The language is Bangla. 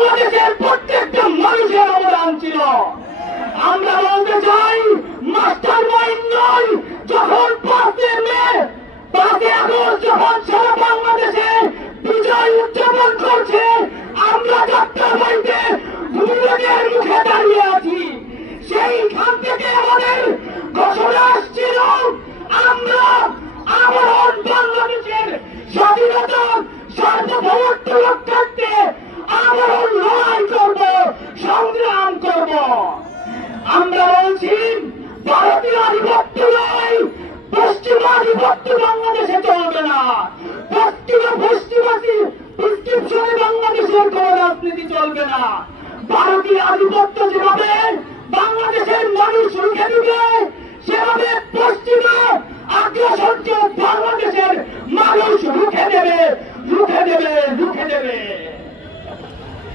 বাংলাদেশের প্রত্যেকটা মানুষের অবদান ছিল। আমরা বলতে চাই মাস্টার মাইন্ড নয়, যখন 5 মে 5 আগস্ট যখন সারা বাংলাদেশে বিজয় উদযাপন করছে, আমরা যাত্রা বাড়িতে ভূমিলোকের মুখে দাঁড়িয়ে আছি। সেইখান থেকে আমাদের ঘোষণা আসছিল, আমরা আমার বাংলাদেশের স্বাধীনতা সার্বভৌমত্ব রক্ষার্থে আমরা লড়াই করব, সংগ্রাম করব। আমরা বলছি ভারতীয় আধিপত্য নয়, পশ্চিমাধিপত্য বাংলাদেশে চলবে না। পশ্চিমাসী প্রেসক্রিপশনে বাংলাদেশের কোন রাজনীতি চলবে না। ভারতীয় আধিপত্য যেভাবে বাংলাদেশের মানুষ রুখে দিবে, সেভাবে পশ্চিমা আগ্রাসনকে বাংলাদেশের মানুষ রুখে দেবে, রুখে দেবে, রুখে দেবে।